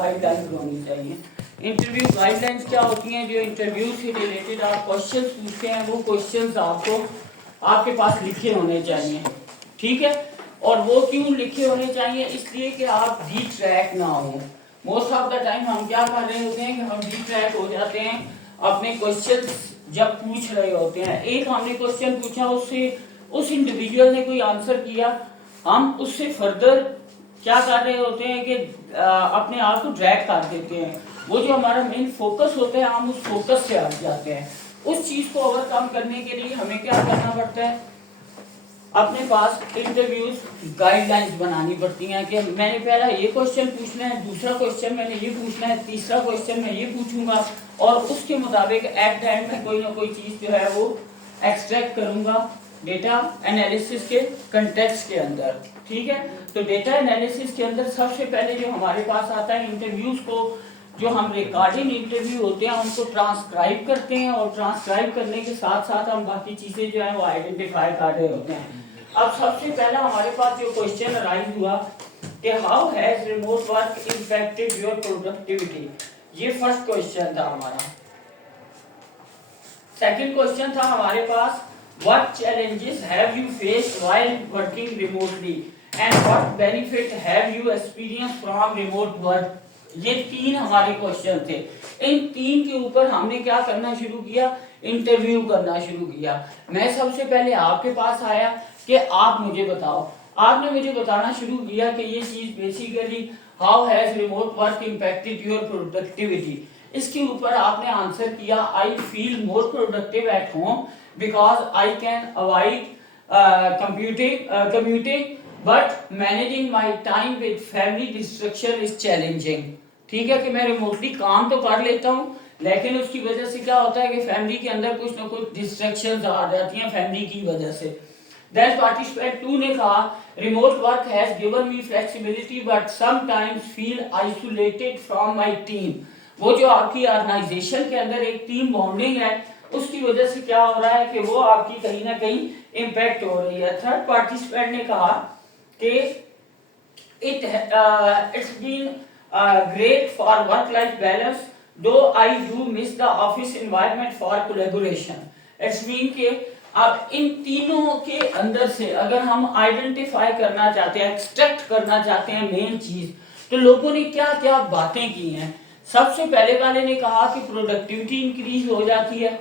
Guidelines होनी चाहिए। Interview guidelines क्या होती हैं? जो इंटरव्यू से रिलेटेड आप क्वेश्चन पूछते हैं वो क्वेश्चंस आपको आपके पास लिखे होने चाहिए, ठीक है। और वो क्यों लिखे होने चाहिए? इसलिए कि आप डी ट्रैक ना हो। मोस्ट ऑफ द टाइम हम क्या कर रहे होते हैं कि हम डी ट्रैक हो जाते हैं अपने क्वेश्चन जब पूछ रहे होते हैं। एक हमने क्वेश्चन पूछा, उससे उस इंडिविजुअल ने कोई आंसर किया, हम उससे फर्दर क्या कर रहे होते हैं कि अपने आप को ड्रैग कर देते हैं। वो जो हमारा मेन फोकस होता है हम उस फोकस से हट जाते हैं। उस चीज को ओवरकम करने के लिए हमें क्या करना पड़ता है? अपने पास इंटरव्यूज गाइडलाइंस बनानी पड़ती हैं कि मैंने पहला ये क्वेश्चन पूछना है, दूसरा क्वेश्चन मैंने ये पूछना है, तीसरा क्वेश्चन मैं ये पूछूंगा और उसके मुताबिक एट द एंड में कोई ना कोई चीज जो है वो एक्सट्रैक्ट करूंगा डेटा एनालिसिस के कंटेक्स्ट के अंदर, ठीक है। तो डेटा एनालिसिस के अंदर सबसे पहले जो हमारे पास आता है, इंटरव्यूज को जो हम रिकॉर्डिंग इंटरव्यू होते हैं उनको ट्रांसक्राइब करते हैं और ट्रांसक्राइब करने के साथ साथ हम बाकी चीजें जो है वो आइडेंटिफाई कर रहे होते हैं। अब सबसे पहला हमारे पास जो क्वेश्चन अराइज हुआ कि how has remote work impacted your productivity, ये फर्स्ट क्वेश्चन था हमारा। सेकंड क्वेश्चन था हमारे पास what challenges have you faced while working remotely and what benefit have you experience from remote work. ये तीन हमारे क्वेश्चन थे। इन तीन के ऊपर हमने क्या करना शुरू किया? इंटरव्यू करना शुरू किया। मैं सबसे पहले आपके पास आया कि आप मुझे बताओ। आपने मुझे बताना शुरू किया कि ये चीज basically how has remote work impacted your productivity. इसके ऊपर आपने आंसर किया I feel more productive at home because I can avoid commuting but managing my time with family distraction is challenging। ठीक है कि मैं रिमोटली काम तो कर लेता हूँ लेकिन उसकी वजह से क्या होता है कि फैमिली के अंदर कुछ ना कुछ डिस्ट्रैक्शंस आ जाती हैं फैमिली की वजह से। Then participant 2 ने कहा remote work has given me flexibility but sometimes feel isolated from my team। वो जो आपकी ऑर्गेनाइजेशन के अंदर एक टीम बॉन्डिंग है उसकी वजह से क्या हो रहा है कि वो आपकी कहीं ना कहीं इम्पैक्ट हो रही है। थर्ड पार्टिसिपेंट ने कहा कि it's been great for work life balance though I do miss the office environment for collaboration। It's mean कि अब इन तीनों के अंदर से अगर हम आइडेंटिफाई करना चाहते हैं, एक्सट्रैक्ट करना चाहते हैं मेन चीज, तो लोगों ने क्या क्या बातें की हैं। सबसे पहले वाले ने कहा कि प्रोडक्टिविटी इंक्रीज हो जाती है।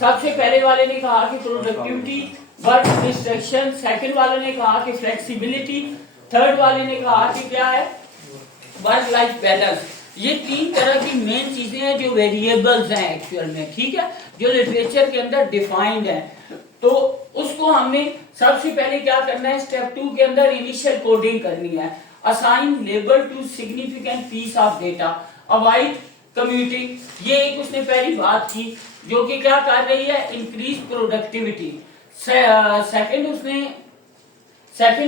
सबसे पहले वाले ने कहा कि प्रोडक्टिविटी वर्क डिस्ट्रैक्शन। सेकंड वाले ने कहा कि फ्लेक्सिबिलिटी। थर्ड वाले ने कहा कि क्या है? Work life balance. ये तीन तरह की मेन चीजें हैं जो वेरिएबल्स हैं एक्चुअल में, ठीक है, जो लिटरेचर के अंदर डिफाइंड है। तो उसको हमने सबसे पहले क्या करना है? स्टेप 2 के अंदर इनिशियल कोडिंग करनी है। Assign label to significant piece of data, avoid commuting. ये एक उसने पहली बात की जो कि क्या कर रही है? Increase productivity. सेकंड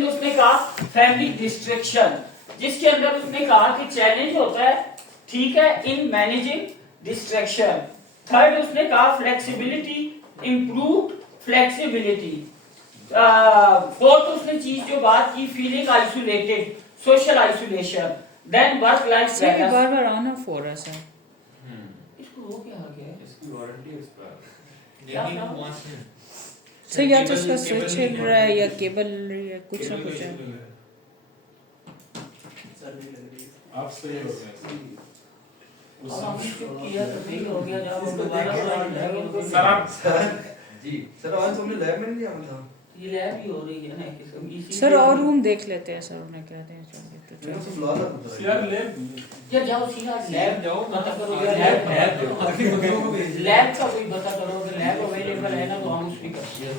उसने कहा फैमिली डिस्ट्रैक्शन, जिसके अंदर उसने कहा कि चैलेंज होता है, ठीक है, इन मैनेजिंग डिस्ट्रैक्शन। थर्ड उसने कहा फ्लेक्सिबिलिटी, इम्प्रूव्ड फ्लेक्सिबिलिटी। फोर्थ उसने चीज जो बात की feeling isolated, social isolation. Then work life balance. बार बार ऑन ऑफ हो रहा है सर। इसको हो क्या आ गया? इसकी वारंटी एक्सपायर सर या तो इसका स्विच हिल रहा है या केबल या कुछ ना कुछ है। आप सही हो गए। अब हमने चुप किया तो सही हो गया। जब हम दोबारा सर आप जी सर आज तुमने लैब में नहीं जाना था। ये लैब ही हो रही है ना किसी सर और रूम देख लेते हैं सर, उन्हें कहते हैं मेरे को तो बुला था यार लैब या जाओ सीधा लैब जाओ, पता करो लैब लैब का कोई पता करो कि लैब अवेलेबल है ना तो हम उसकी करते हैं।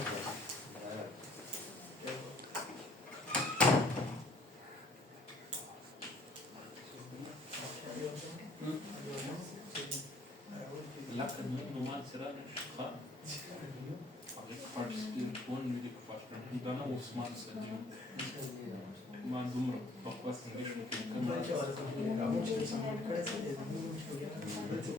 normal será claro. Falei que faz telefone, vídeo que faz para mim, dá na Osman Sanjim. Mandou uma coisa que deixa no canal.